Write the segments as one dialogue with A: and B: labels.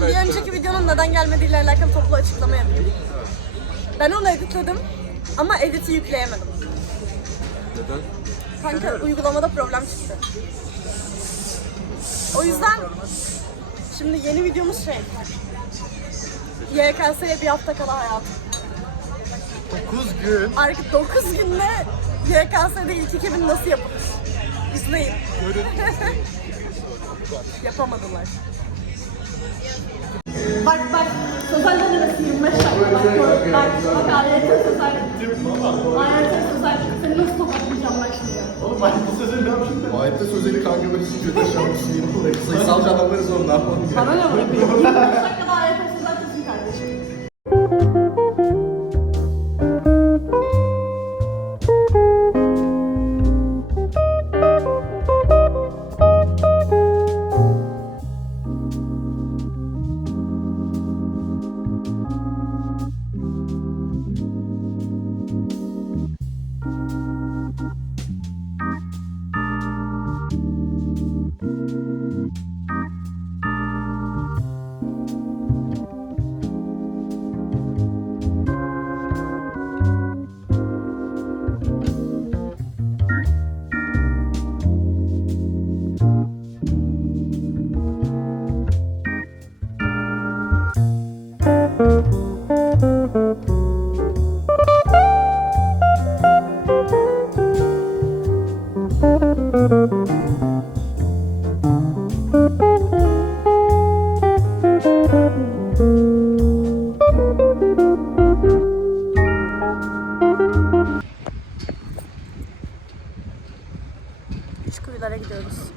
A: zaman bir önceki videonun neden gelmediğiyle alakalı toplu açıklama yapayım. Ben onu editledim ama editi yükleyemedim.
B: Neden?
A: Kanka uygulamada problem çıktı. O yüzden şimdi yeni videomuz şey. YKS'ye bir hafta kala hayatım.
C: 9 gün.
A: Artık 9 günde YKS'de ilk 2000 nasıl yapılır? İzleyin. Yapamadılar. Bak bak, sözel denemesi 25 dakika. Bak, bak, bak, bak AYT sözel. AYT sözel. Seni nasıl tokatlayacağım bak şimdi.
C: Oğlum ayette sözeli ne yapayım ben? Ayette sözeli kanka böyle siz kötü yaşamışsın yine buraya. Sayısalcı adamları zor ne yapalım?
A: Bana ne bırakayım? 25 dakikada Üsküdar'a gidiyoruz.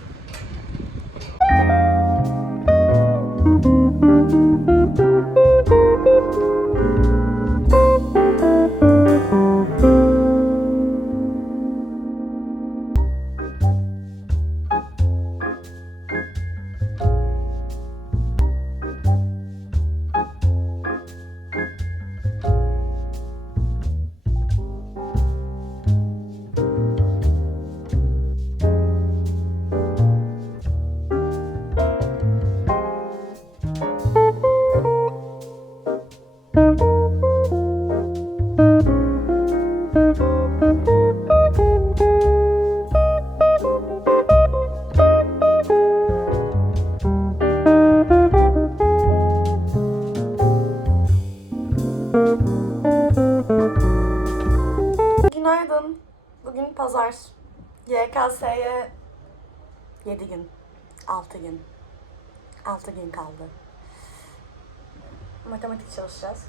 A: Bugün pazar. YKS'ye 7 gün. 6 gün. 6 gün kaldı. Matematik çalışacağız.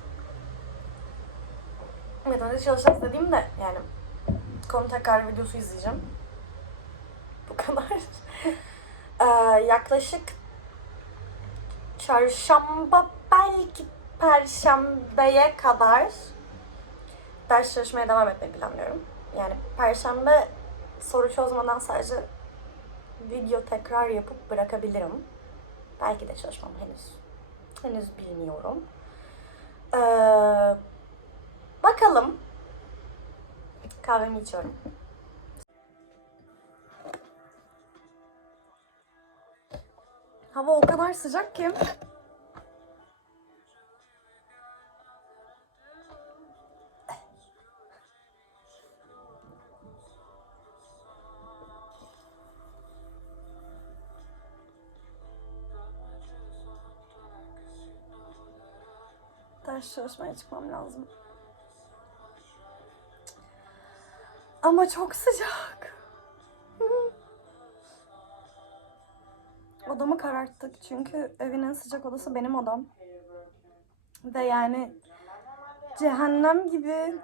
A: Matematik çalışacağız dediğimde yani konu tekrar videosu izleyeceğim. Bu kadar. Ee, yaklaşık çarşamba belki perşembeye kadar ders çalışmaya devam etmeyi planlıyorum. Yani perşembe soru çözmeden sadece video tekrar yapıp bırakabilirim. Belki de çalışmam henüz. Henüz bilmiyorum. Ee, bakalım. Kahvemi içiyorum. Hava o kadar sıcak ki ders çalışmaya çıkmam lazım. Ama çok sıcak. Odamı kararttık çünkü evin en sıcak odası benim odam. Ve yani cehennem gibi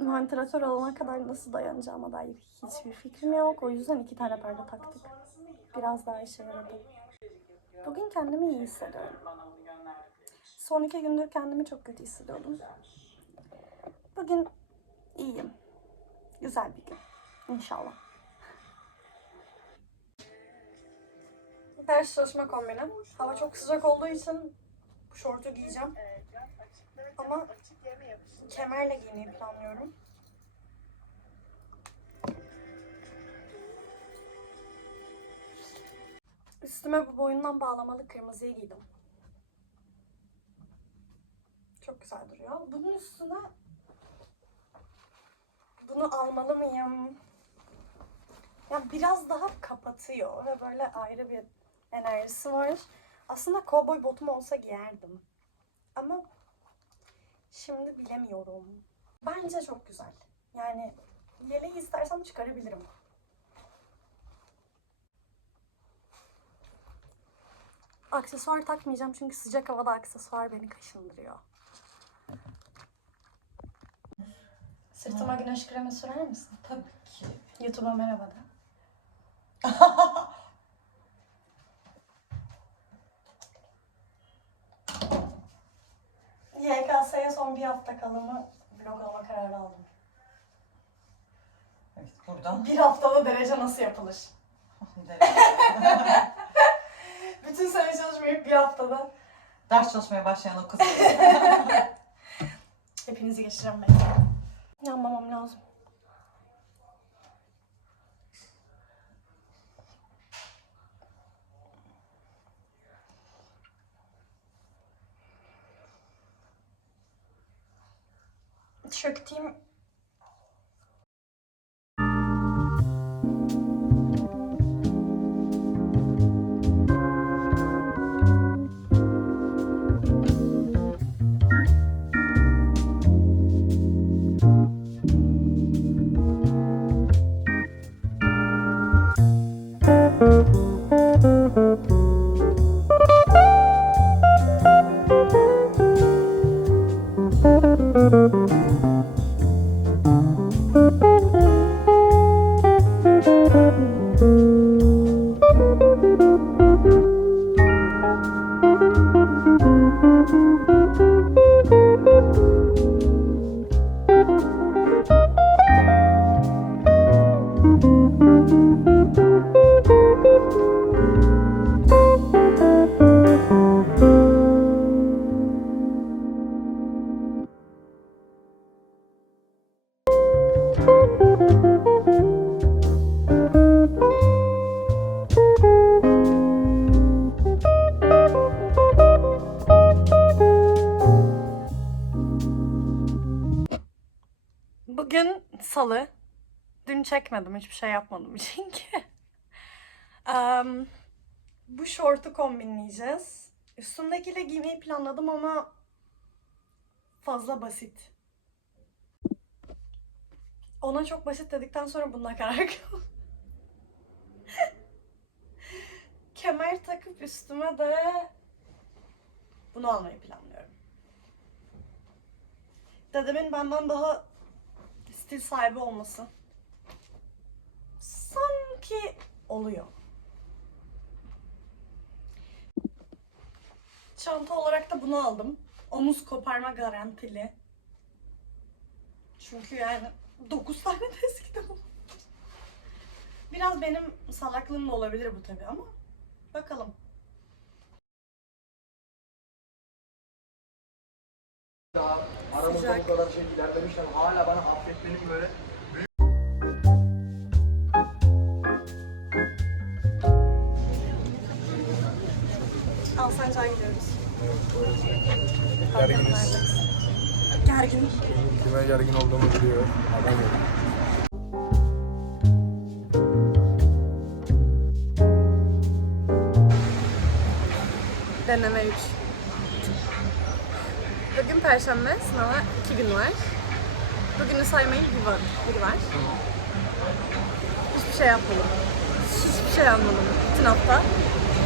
A: vantilatör alana kadar nasıl dayanacağıma dair hiçbir fikrim yok. O yüzden iki tane perde taktık. Biraz daha işe yaradı. Bugün kendimi iyi hissediyorum. Son iki gündür kendimi çok kötü hissediyordum. Bugün iyiyim. Güzel bir gün. İnşallah. Ders çalışma kombini. Hava çok sıcak olduğu için bu şortu giyeceğim. Ama kemerle giymeyi planlıyorum. Üstüme bu boyundan bağlamalı kırmızıyı giydim. Güzel duruyor. Bunun üstüne bunu almalı mıyım? Yani biraz daha kapatıyor ve böyle ayrı bir enerjisi var. Aslında kovboy botum olsa giyerdim. Ama şimdi bilemiyorum. Bence çok güzel. Yani yeleği istersem çıkarabilirim. Aksesuar takmayacağım çünkü sıcak havada aksesuar beni kaşındırıyor. Sırtıma güneş kremi sürer misin?
D: Tabii ki.
A: YouTube'a merhaba da. YKS'ye son bir hafta kalımı vlog alma kararı aldım.
D: Evet, buradan.
A: Bir haftada derece nasıl yapılır? Bütün sene çalışmayıp bir haftada
D: Ders çalışmaya başlayan o kız.
A: Hepinizi geçireceğim ben. Yanmamam lazım. Çöktüğüm salı. Dün çekmedim. Hiçbir şey yapmadım çünkü. Em, bu şortu kombinleyeceğiz. Üstümdekiyle giymeyi planladım ama fazla basit. Ona çok basit dedikten sonra buna karar. Kemer takıp üstüme de bunu almayı planlıyorum. Dedemin benden daha stil sahibi olması sanki oluyor. Çanta olarak da bunu aldım. Omuz koparma garantili. Çünkü yani 9 tane de oldu. Biraz benim salaklığım da olabilir bu tabii ama bakalım.
C: Aramızda
A: Sıcak.
C: bu kadar şey ilerlemişler. Hala bana affetmenin böyle
A: Alsancak'a gidiyoruz.
B: Gerginiz.
A: Gergin.
B: Kime gergin olduğumu biliyor. Adam yok.
A: Deneme 3. Perşembe, sınava 2 gün var. Bugünü saymayın bir var. Biri var. Hiçbir şey yapmadım. Hiçbir şey yapmadım. Bütün hafta.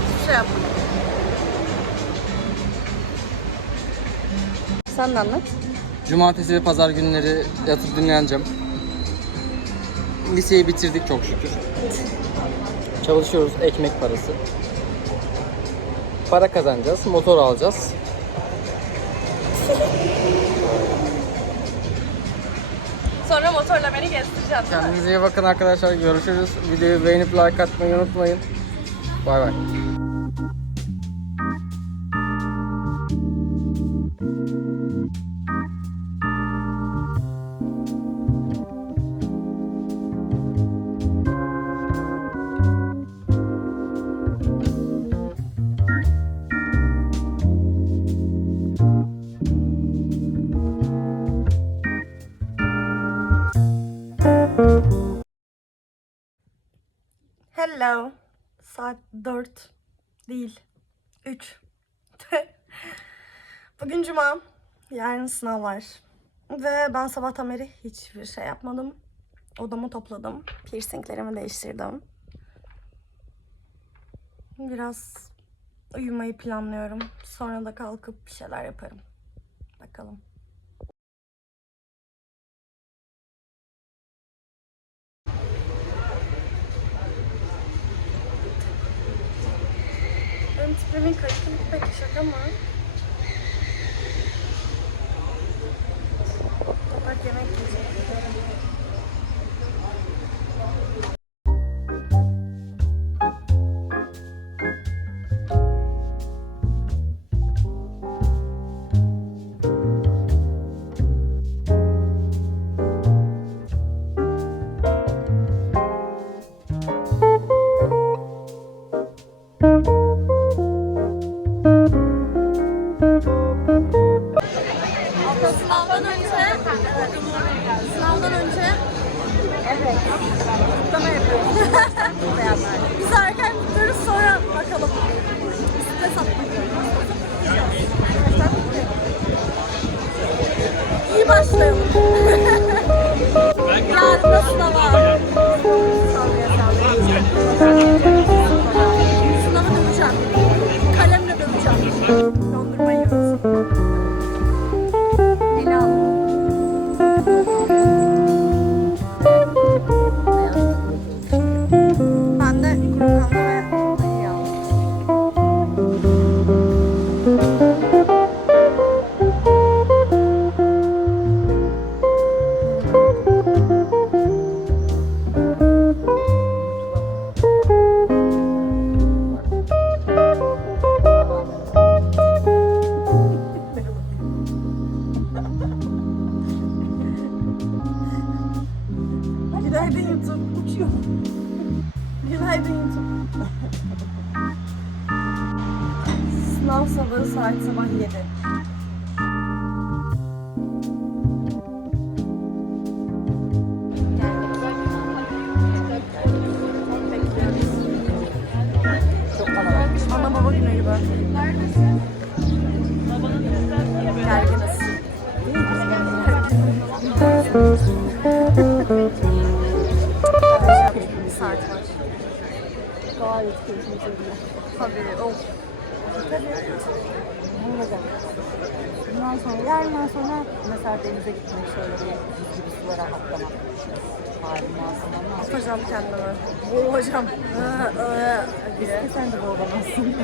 A: Hiçbir şey yapmadım. Sen de anlat.
E: Cumartesi ve pazar günleri yatıp dinleneceğim. Liseyi bitirdik çok şükür. Çalışıyoruz ekmek parası. Para kazanacağız, motor alacağız.
A: Sonra motorla beni gezdireceğim.
E: Kendinize iyi bakın arkadaşlar. Görüşürüz. Videoyu beğenip like atmayı unutmayın. Bay bay.
A: Hello. Saat 4 değil. 3. Bugün cuma. Yarın sınav var. Ve ben sabahtan beri hiçbir şey yapmadım. Odamı topladım. Piercinglerimi değiştirdim. Biraz uyumayı planlıyorum. Sonra da kalkıp bir şeyler yaparım. Bakalım. Tipimin kaliteli pek şaka mı? Bak yemek yiyecek. Evet. Kutlama yapıyoruz. Biz erken gidiyoruz sonra bakalım. Stres atmak. İyi başlayalım. Yarın da sınav var. Günaydın YouTube. Uçuyor. Günaydın YouTube. Sınav sabahı saat sabah 7. saat var. Gayet keyifli. Tabii, of.
F: Bundan sonra, yarından sonra mesela denize gitmek, şöyle bir gibi sulara atlamak.
A: Atacağım kendimi. Boğulacağım. Diye.
F: sen de boğulamazsın.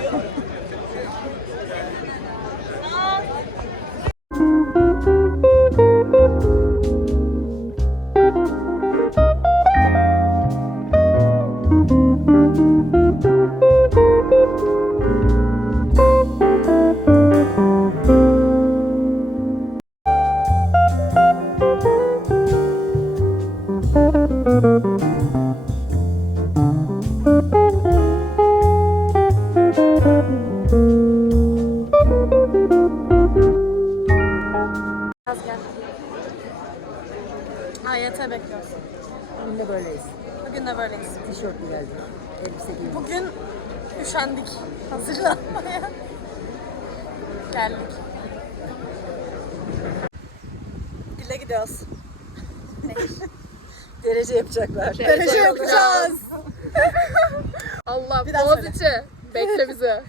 A: Biraz gel. AYT bekliyoruz.
F: Bugün de böyleyiz.
A: Bugün de böyleyiz.
F: Tişörtlü geldik. Elbise giydik.
A: Bugün üşendik hazırlanmaya. Geldik. Dile gidiyoruz.
F: Derece yapacaklar.
A: Derece yapacağız.
G: Allah
A: Bir daha
G: Boğaziçi. Bekle bizi.
A: Geliyoruz.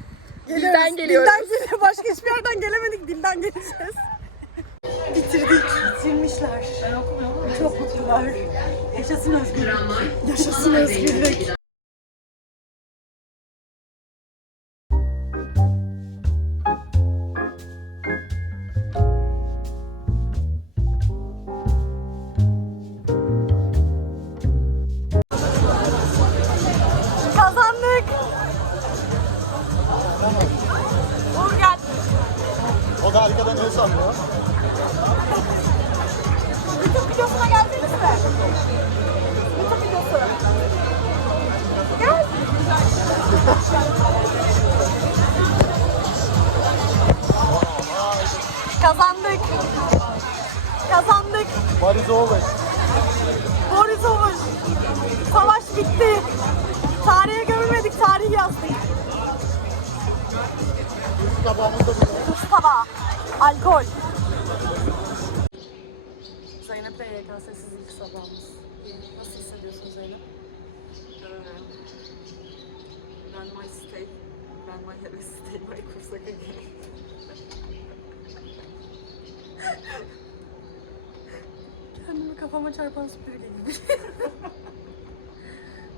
G: Dilden geliyoruz.
A: Dilden geliyor. Başka hiçbir yerden gelemedik. Dilden geleceğiz. Bitirdik. Bitirmişler. Çok mutlular. Yaşasın özgürlük. Yaşasın özgürlük.
C: What is over?
A: Boris over. Savaş bitti. Tarih biraz değil. Tuz tabağı. Alkol. Zeynep'le YKS'siz ilk sabahımız. Nasıl hissediyorsun Zeynep?
F: Ben my stay. Ben my have a stay my kursak again.
A: Kendimi kafama çarpan süpürge gibi.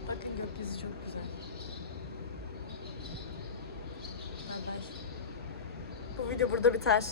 A: Bakın gökyüzü çok güzel. Bu video burada biter.